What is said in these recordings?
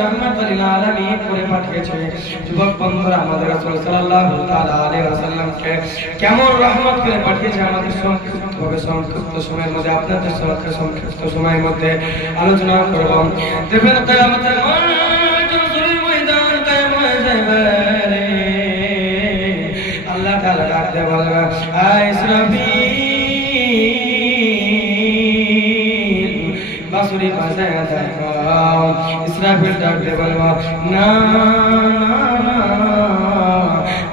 রাহমাতুল লিল আলামিন করে পাঠিয়েছে। যুবক বন্ধুরা, আমাদের রাসূল সাল্লাল্লাহু তাআলা আলাইহি ওয়াসাল্লামকে কেমন রহমত করে পাঠিয়েছে আমাদের সংক্ষিপ্ত সময়ের মধ্যে আপনাদের সংক্ষিপ্ত সময়ের মধ্যে আলোচনা করব। দেখবেন কিয়ামতের মাঠ রাসূলের ময়দান কায়েম হয়ে যাবে। আল্লাহ তাআলা ডাক দিয়ে বলবে, আয় ইসরাফিল বাঁশুরি বাজায় দাও। ইসরাফিল ডাক দিয়ে বলবে, না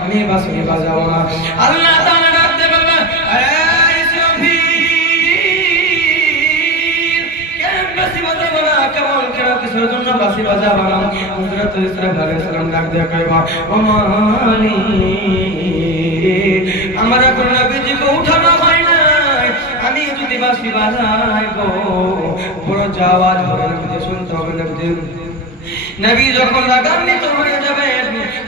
আমি বাঁশুরি বাজাবো না। আল্লাহ তাআলা ডাক দিয়ে বলবে, আয় ইসরাফিল কেন বাঁশি বাজাবো না? কেমন কেন কিসের জন্য বাঁশি বাজাবো না? হযরত ইসরাফিল আলাইহিস সালাম ডাক দিয়ে কইবা, ও মালিক, আমার এখন নবীজিকে উঠানো হয় না, আমি যদি বাঁশি বাজাই গো বড় আওয়াজ হবে, নবীজি শুনতে হবে। নবী যখন রাগান্বিত হয়ে যাবে,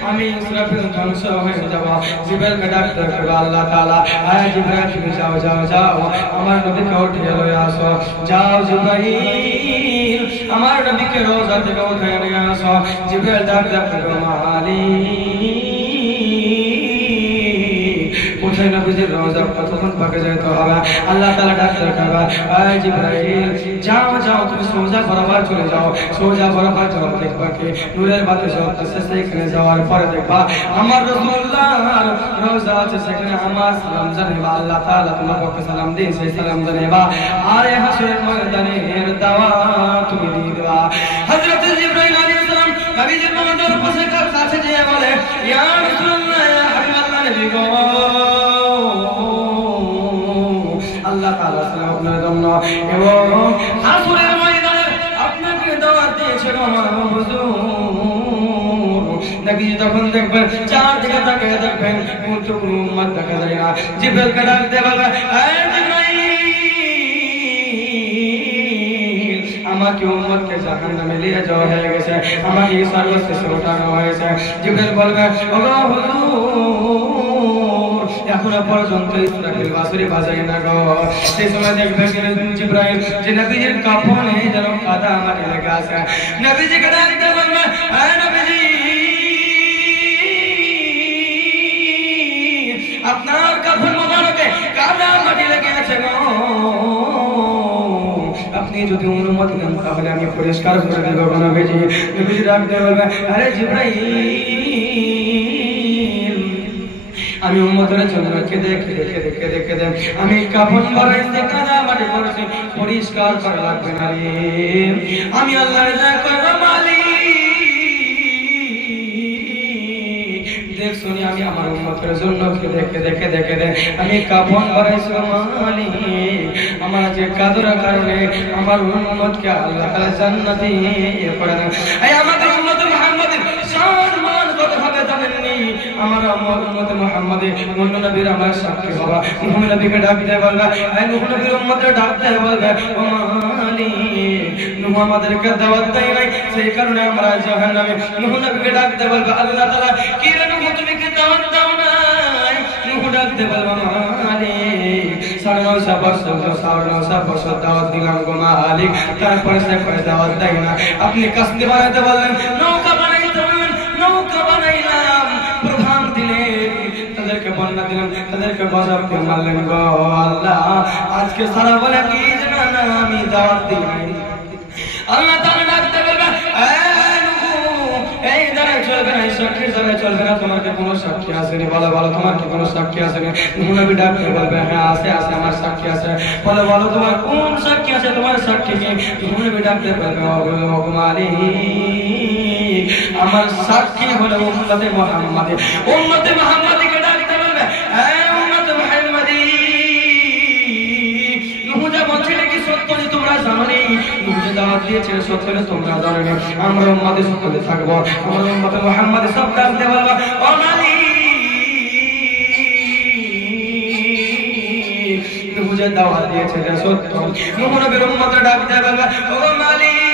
আমি ইসরাফিল ধ্বংস হয়ে যাব। জিবরাইলকে ডাক দেবে আল্লাহ তাআলা, আয় জিবরাইল তুমি যাও যাও যাও, আমার নবীকে উঠিয়ে লয়ে আসো। যাও জিবরাইল, আমার নবীকে রওজা থেকে উঠিয়ে নিয়ে আসো। জিবরাইল ডাক দেবে, মালিক উঠাই নবীজির রওজা কতক্ষণ পাকে যেতে হবে? আল্লাহ তাআলা ডাক দেবে, আয় জিবরাইল যাও যাও, তুমি সোজা বরাবর চলে যাও। সোজা বরাবর চলো, দেখবা কি নূরের বাতি জ্বলতেছে। সেখানে যাওয়ার পরে দেখবা আমার রাসূলুল্লাহর রওজা আছে, সেখানে আমার সালাম জানাইবা। আল্লাহ তাআলা তোমার পক্ষে সালাম দিয়ে সেই সালাম জানাইবা, আর এই হাসরের ময়দানের দাওয়াত তুমি দিয়ে দিবা। হযরত জিবরাইল আলাইহিস সালাম নবীজির মহজর পাশে কাছে যেয়ে বলে, ইয়া রাসূলুল্লাহ, ইয়া হাবিবাল্লাহ, নবী গো, আল্লাহ তাআলা সালাম আপনার জন্য এবং হাসরের ময়দানে আপনাকে দাওয়াত দিয়েছে গো হুজুর। নবী যখন দেখবেন চারদিকে তাকিয়ে দেখবেন কিন্তু কোনো উম্মত দেখা যায় না। জিবরাইলকে ডাক দিয়ে বলবে, এই জিবরাইল, আমাকে উম্মতকে জাহান্নামে নিয়ে যাওয়া হয়ে গেছে, আমাকে সর্বশেষে ওঠানো হয়েছে। জিবরাইল বলবে, ও গো হুজুর, এখনো পর্যন্ত ইসরাফিল বাঁশুরি বাজায় না গো। সেই সময় দেখবে জিবরাইল যে নবীজির কাফনে যেন কাদা মাটি লেগে আছে। নবীজিকে ডাক দিয়ে বলবে, এই নবীজি, আপনার কাফন মোবারকে কাদা মাটি লেগে আছে গো, আপনি যদি অনুমতি দেন তাহলে আমি পরিষ্কার করে দেব গো নবীজি। নবীজি ডাক দিয়ে বলবে, আরে জিবরাইল, আমি উম্মতের জন্য কেঁদে আমি কাফন বানাইতে কাদা মাটি করেছি, পরিষ্কার করা লাগবে না রে। আমি আল্লাহর যা করব মালিক, দেখ শুনি আমি আমার উম্মতের জন্য কেঁদে আমি কাফন বানাইছি মালিক। আমার যে কাদরের কারণে আমার উম্মতকে আল্লাহ তাআলা জান্নাতি করে দেন। এই আমাদের উম্মত মুহাম্মাদের সম্মান কত হবে জানেননি? আমার উম্মত মুহাম্মাদে নূহ নবীর আমার সাক্ষী হবা। নূহ নবীকে ডাক দিয়ে বলবে, এই নূহ নবীর উম্মতকে ডাক দিয়ে বলবে, ও মালিক, নূহ আমাদেরকে দাওয়াত দেয় নাই, সেই কারণে আমরা জাহান্নামে। নূহ নবীকে ডাক দিয়ে বলবে, আল্লাহ তাআলা কি রে নূহ, তুমি কি দাওয়াত দাও নাই? নূহ ডাক দিয়ে বলবে, মালিক 9.5 বছর দাওয়াত দিলাম গো মালিক, তারপরে সে করে দাওয়াত দেয় না। আপনি কাস্তে বানাইতে বললেন, নৌকা বানাইতে বললেন, নৌকা বানাইলাম, প্রধান দিলেন, তাদেরকে বন্যা দিলেন, তাদেরকে বাজারকে মারলেন গো আল্লাহ। আজকে সারা বলে কি জানা আমি দাওয়াত দিই নাই। আল্লাহ তাআলা ডাকতে বলবেন, এই দাঁড়ায় চলবে না, এই সাক্ষীর দাঁড়ায় চলবে না, তোমার কি কোনো সাক্ষী আসেনি? বলো বলো, তোমার কি কোনো সাক্ষী আসেনি? নূহ নবী ডাকতে বলবে, হ্যাঁ আছে আছে, আমার সাক্ষী আছে। বলো বলো, তোমার কোন সাক্ষী আছে? তোমার সাক্ষী কি? নূহ নবী ডাকতে বলবে, ও মালিক, আমার সাক্ষী হলো উম্মতে মুহাম্মাদি। উম্মতে মুহাম্মাদিকে ডাকতে বলবে, এই উম্মতে মুহাম্মাদি, নূহ যা বলছে কি সত্য যে তোমরা জানো নি? নূহ যে দাওয়াত দিয়েছে সত্য যে তোমরা জানো নি? আমরা উম্মতে সত্যতে থাকবো, আমরা উম্মতে মুহাম্মাদি সব ডাকতে বলবো, ও মালিক, নূহ যে দাওয়াত দিয়েছে সত্য। নূহ নবীর উম্মতে ডাকতে বলবে, ও মালিক,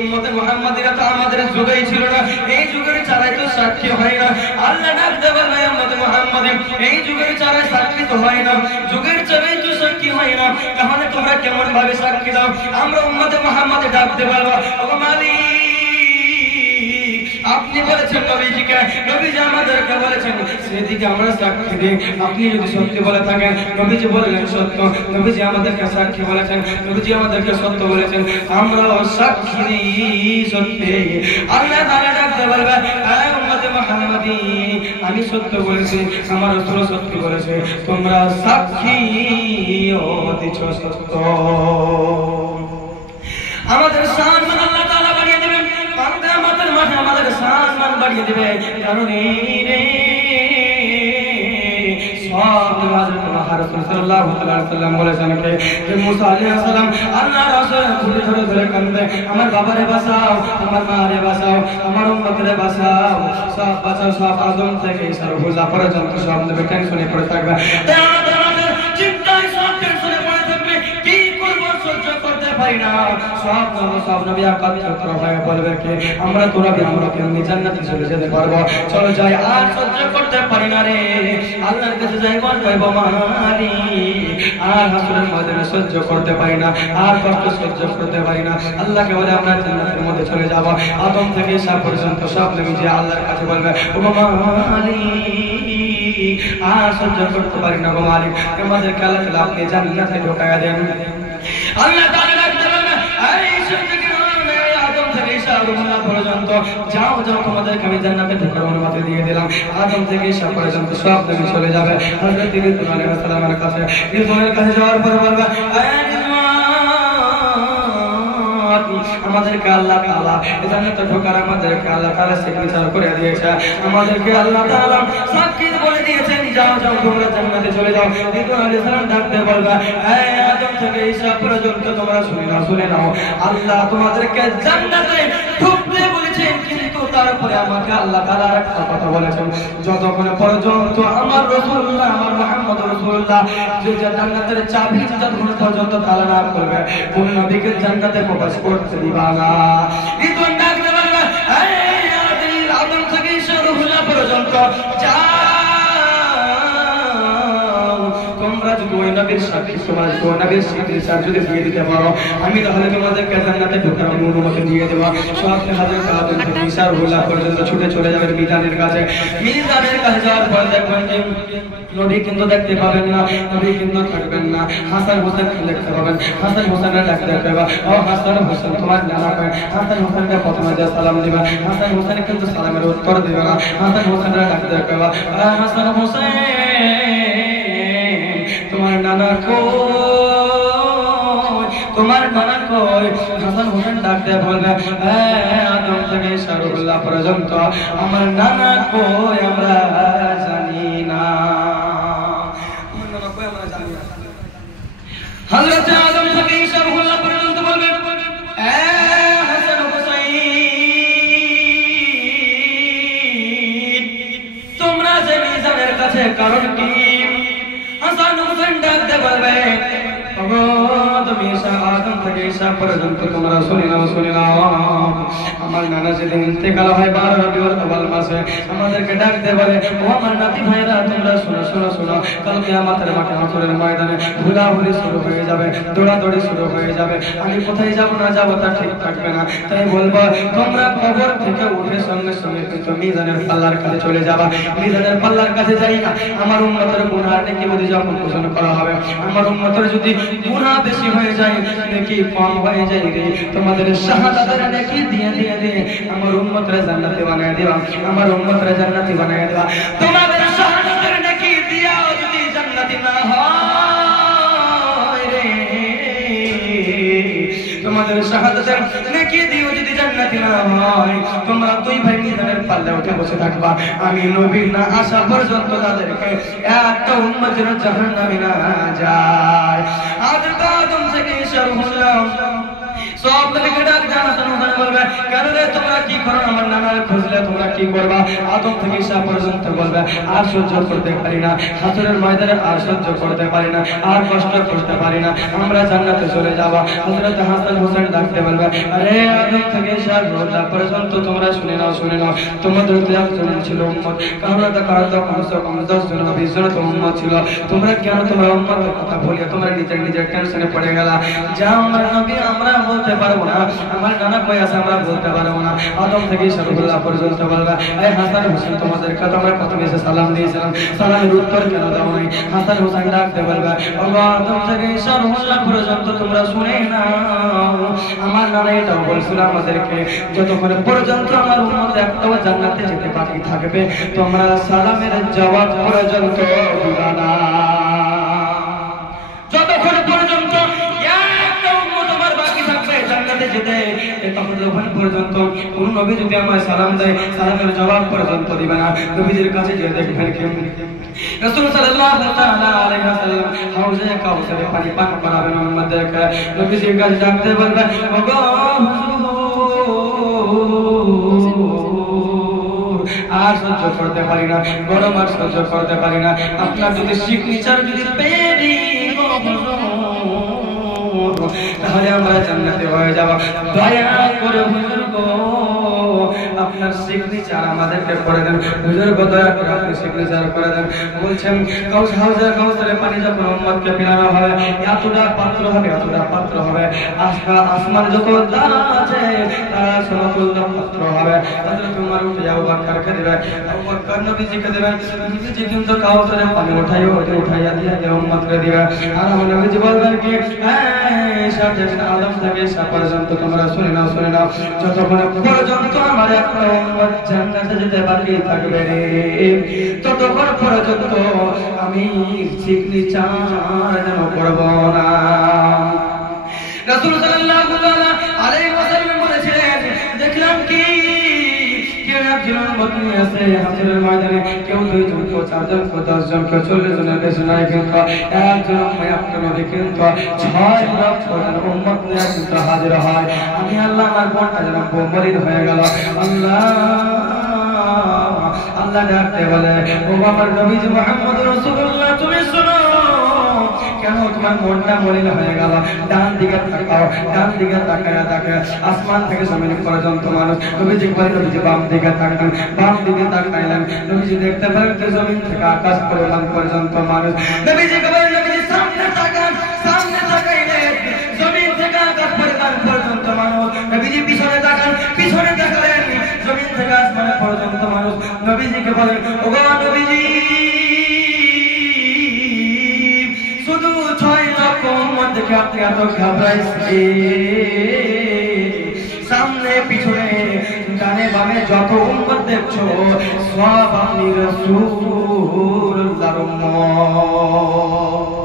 উম্মতে মুহাম্মাদিরা তো আমাদের যুগেই ছিল না, এই যুগের চারাই তো সাক্ষী হয় না। আল্লাহ ডাকতে বলবে, উম্মতে মুহাম্মাদি, এই যুগের চারাই সাক্ষী তো হয় না, যুগের চারাই তো সাক্ষী হয় পাই না, তাহলে তোমরা কেমন ভাবে সাক্ষী দাও? আমরা উম্মতে মুহাম্মদে ডাকতে পারবো, ও মালিক আপনি বলেছেন নবীজিকে, নবীজি আমাদেরকে বলেছেন, সেদিকে আমরা সাক্ষী দিই। আপনি যদি সত্যি বলে থাকেন, নবীজি বললেন সত্য, নবীজি আমাদেরকে সাক্ষী বলেছেন, নবীজি আমাদেরকে সত্য বলেছেন, আমরাও সাক্ষী দিই সত্যি। আল্লাহ তাআলা ডাকতে বলবে, হে উম্মতে মুহাম্মাদি, আমি সত্য বলেছি, আমার রাসূল সত্য বলেছে, তোমরা সাক্ষী ও দিচ্ছ সত্য। আমাদের সম্মান আল্লাহ তাআলা বাড়িয়ে দিবেন, কিয়ামতের মাঠে আমাদের সম্মান বাড়িয়ে দিবে। কারণ এই রে সব হযরত রাসূল সাল্লাল্লাহু আলাইহি ওয়াসাল্লাম বলেছেন যে মুসা আলাইহিস সালাম আল্লাহর রাসূল খুলে ধরে ধরে কাঁদবে, আমার বাবারে বাঁচাও, আমার মারে বাঁচাও, আমার উম্মতরে বাঁচাও, সব বাঁচাও, সব আদম থেকে ঈসা রুহুল্লাহ পর্যন্ত সব নবী টেনশনে পড়ে থাকবে, চিন্তায় সব টেনশনে পড়ে থাকবে, কি করব সহ্য করতে পারি না। সব নবী একত্র হয়ে বলবে কি আমরা তো নবী, আমরা কেমনি জান্নাতে চলে যেতে পারবো, চলো যাই, আর সহ্য করতে পারি না রে। আল্লাহর কাছে যাই বলবো মালিক আর হাসরের ময়দানে সহ্য করতে পারি না, আর কষ্ট সহ্য করতে পারি না। আল্লাহকে বলে আমরা জান্নাতের মধ্যে চলে যাব। আদম থেকে ঈসা পর্যন্ত সব নবী যে আল্লাহর কাছে বলবে, ও মালিক আর সহ্য করতে পারি না গো মালিক, আমাদেরকে আল্লাহ তাআলা আপনি জান্নাতে ঢোকায়া দেন। আল্লাহ তাআলা ডাকতে বলবে, এই সত্যকে আদম থেকে ঈসা পর্যন্ত যাও যাও, তোমাদেরকে আমি জান্নাতে ঢোকার অনুমতি দিয়ে দিলাম। আদম থেকে ঈসা পর্যন্ত সব নবী চলে যাবে হযরত ইব্রাহিম আলাইহিস সালামের কাছে। ইব্রাহিমের কাছে যাওয়ার পর বলবে, আমাদেরকে আল্লাহ তাআলা জান্নাতে ঢোকার আমাদেরকে আল্লাহ তাআলা সিগনেচার করে দিয়েছে, আমাদেরকে আল্লাহ তাআলা সাক্ষী বলে দিয়েছেন, যাও যাও তোমরা জান্নাতে চলে যাও। ইব্রাহিম আলাইহিস সালাম ডাকতে বলবে, এই আদম থেকে ঈসা পর্যন্ত তোমরা শুনে নাও, আল্লাহ তোমাদেরকে জান্নাতে ঢুকতে বলেছেন, কিন্তু তারপরে আমাকে আল্লাহ তাআলা একটা কথা বলেছেন, যতক্ষণ পর্যন্ত আমার রাসূলুল্লাহ, আমার মুহাম্মদ রাসূলুল্লাহ যে জান্নাতের চাবি যতক্ষণ পর্যন্ত তালা না করবে, কোন নবীকে জান্নাতে প্রবেশ করতে দিবা না। ইদন ডাকতে বলবে, এই আদম থেকে ঈসা রুহুল্লাহ পর্যন্ত তোমরা যদি ওই নবীর সাক্ষী, তোমার ওই নবীর সিগনেচার যদি দিয়ে দিতে পারো, আমি তাহলে তোমাদেরকে জান্নাতে ঢোকার অনুমতি দিয়ে দেব। সব হযরত আদম থেকে ঈসা রুহুল্লাহ পর্যন্ত ছুটে চলে যাবেন মিজানের কাছে। মিজানের কাছে যাওয়ার পর দেখবেন যে নবী কিন্তু দেখতে পাবেন না, নবী কিন্তু থাকবেন না, হাসান হোসেন দেখতে পাবেন। হাসান হোসেনের ডাকতে পারবা, ও হাসান হোসেন তোমার নানা কয়। হাসান হোসেনকে প্রথমে যা সালাম দিবা, হাসান হোসেন কিন্তু সালামের উত্তর দিবে না। হাসান হোসেনরা ডাকতে পারবা, হাসান হোসেন তোমার নানা কই, তোমার নানা কই। হাসান হোসেন ডাকতে বলবে, আদম থেকে ঈসা রুহুল্লাহ পর্যন্ত আমার নানা কই আমরা জানি না, আমার নানা কই আমরা জানি না। হযরত আদম থেকে ঈসা রুহুল্লাহ পর্যন্ত বলবে, হাসান হোসেন তোমরা যে মিজানের কাছে কারণ কি? হাসান হোসেন ডাকতে বলবে, তুমি আদম থেকে ঈসা পর্যন্ত তোমরা শুনে নাও, আমার নানা যেদিন ইন্তেকাল হয় 12 রবিউল আউয়াল মাসে, আমাদেরকে ডাকতে বলে, ও আমার নাতি ভাইরা তোমরা শোনো, কাল কিয়ামতের মাঠে হাসরের ময়দানে হুলাহুলি শুরু হয়ে যাবে, দৌড়াদৌড়ি শুরু হয়ে যাবে, আমি কোথায় যাব না যাব তা ঠিক থাকবে না। তাই বলবো তোমরা কবর থেকে উঠে সঙ্গে সঙ্গে কিন্তু মিজানের পাল্লার কাছে চলে যাবা। মিজানের পাল্লার কাছে যাই না, আমার উম্মতের গুনাহ নেকি যদি যখন ঘোষণা করা হবে, আমার উম্মতের যদি গুনাহ বেশি হয়ে যায় নেকি কম হয়ে যায় রে, তোমাদের শাহাদাতের নেকি দিয়ে আমার উম্মতরে জান্নাতি বানায় দিবা, আমার উম্মতরে জান্নাতি বানায় দিবা। তোমাদের শাহাদাতের নেকি দিয়াও যদি জান্নাতি না হয় রে, তোমাদের শাহাদাতের নেকি দিও যদি জান্নাতি না হয়, তোমরা দুই ভাই মিজানের পাল্লা উঠে বসে থাকবা। আমি নবী না আসা পর্যন্ত তাদেরকে একটা উম্মতের জাহান্নামে না যায়। আদম থেকে ঈসা রুহুল্লাহ সব নবীকে ডাক দেন হাসান হোসেন বলবে কেন রে তোমরা কি করো আমার নানার খুঁজলে তোমরা কি করবা আদম থেকে ঈসা পর্যন্ত বলবে আর সহ্য করতে পারি না হাসরের ময়দানে আর সহ্য করতে পারি না আর কষ্ট করতে পারি না আমরা জান্নাতে চলে যাব হযরত হাসান হোসেন ডাকতে বলবে আরে আদম থেকে ঈসা পর্যন্ত তোমরা শুনে নাও তোমাদের একজন ছিল উম্মত কারণ কম 10 জন 20 জন তো উম্মত ছিল তোমরা কেন তোমরা উম্মতের কথা বলিয়া তোমরা নিজের টেনশনে পড়ে গেলা যা আমার নবী আমরা বলতে পারবো না আমার নানা কই আছে আমরা বলতে পারবো না আদম থেকে ঈসা পর্যন্ত বলবে এই হাসান হোসেন তোমাদের কথা আমরা প্রথমে এসে সালাম দিয়েছিলাম সালামের উত্তর কেন দাও নাই হাসান হোসেন ডাকতে বলবে ওগো আদম থেকে ঈসা পর্যন্ত তোমরা শুনে না আমার নানা এটাও বলছিল আমাদেরকে যতক্ষণ পর্যন্ত আমার উম্মত একটাও জান্নাতে যেতে বাকি থাকবে তোমরা সালামের জবাব পর্যন্ত দিবা না যতক্ষণ পর্যন্ত একটা উম্মত আমার বাকি থাকবে জান্নাতে যেতে ততক্ষণ পর্যন্ত কোন নবী যদি আমায় সালাম দেয় সালামের জবাব পর্যন্ত দিবে না নবীদের কাছে যে দেখবেন কেমন রাসূল সাল্লাল্লাহু তাআলা আলাইহি ওয়াসাল্লাম হাউজে কাউসারে পানি পান করাবেন উম্মতদেরকে নবীজির কাছে ডাকতে বলবে ওগো আর সহ্য করতে পারি না গরম আর সহ্য করতে পারি না আপনার যদি সিগনেচার যদি পেরি তাহলে আমরা জান্নাতে হয়ে যাব দয়া করে হুজুর গো আপনার সিগনেচার আমাদেরকে করে দেন হুজুর গো দয়া করে আপনি সিগনেচার করে দেন বলছেন কাউসারে পানি যখন উম্মতকে পিলানো হবে এতটা পাত্র হবে আসমান যত দ্বার আছে তারা সমতুল্য পাত্র হবে হযরত উমর উঠে আবু বকরকে দেবে আবু বকর নবীজিকে দেবে নবীজি কিন্তু কাউসারে পানি উঠাইয়া দিয়ে উম্মতকে দিবে আর নবীজি বলবেন কি আদম থেকে ঈসা পর্যন্ত তোমরা শুনে নাও যতক্ষণ পর্যন্ত আমার একটা উম্মত জান্নাতে যেতে বাকি থাকবে রে ততক্ষণ পর্যন্ত আমি সিগনেচার যেন করব না রাসূল সাল্লাল্লাহু আলাইহি ওয়াসাল্লাম বলেছিলেন দেখলাম কি কেউ একজন উম্মত নিয়ে আসে হাসরের ময়দানে কেউ 2 জন কেউ 4 জন কেউ 10 জন কেউ 40 জনের বেশি নয় কিন্তু একজন একটা নবী কিন্তু 6 লক্ষ উম্মত নিয়ে কিন্তু হাজির হয় আমি আল্লাহ আমার মনটা যেন মলিন হয়ে গেল আল্লাহ ডাকতে বলে ও আমার নবীজি মুহাম্মদ রাসূলুল্লাহ তুমি শোনো কেন তোমার মনটা মলিন হয়ে গেল ডান দিকে তাকায় আসমান থেকে জমিন পর্যন্ত মানুষ নবীজি বাম দিকে তাকাইলেন নবীজি দেখতে পেলেন জমিন থেকে আকাশ পর্যন্ত মানুষ নবীজি সামনে তাকাইলেন জমিন থেকে আকাশ পর্যন্ত মানুষ নবীজি পিছনে তাকালেন জমিন থেকে আসমান পর্যন্ত মানুষ নবীজিকে বলেন ওগো নবীজি শুধু 6 লক্ষ উম্মত দেখে আপনি এত ঘাবড়াইছেন সামনে পিছনে ডানে বামে যত উম্মত দেখছো সব আপনি রাসূলুল্লাহর উম্মত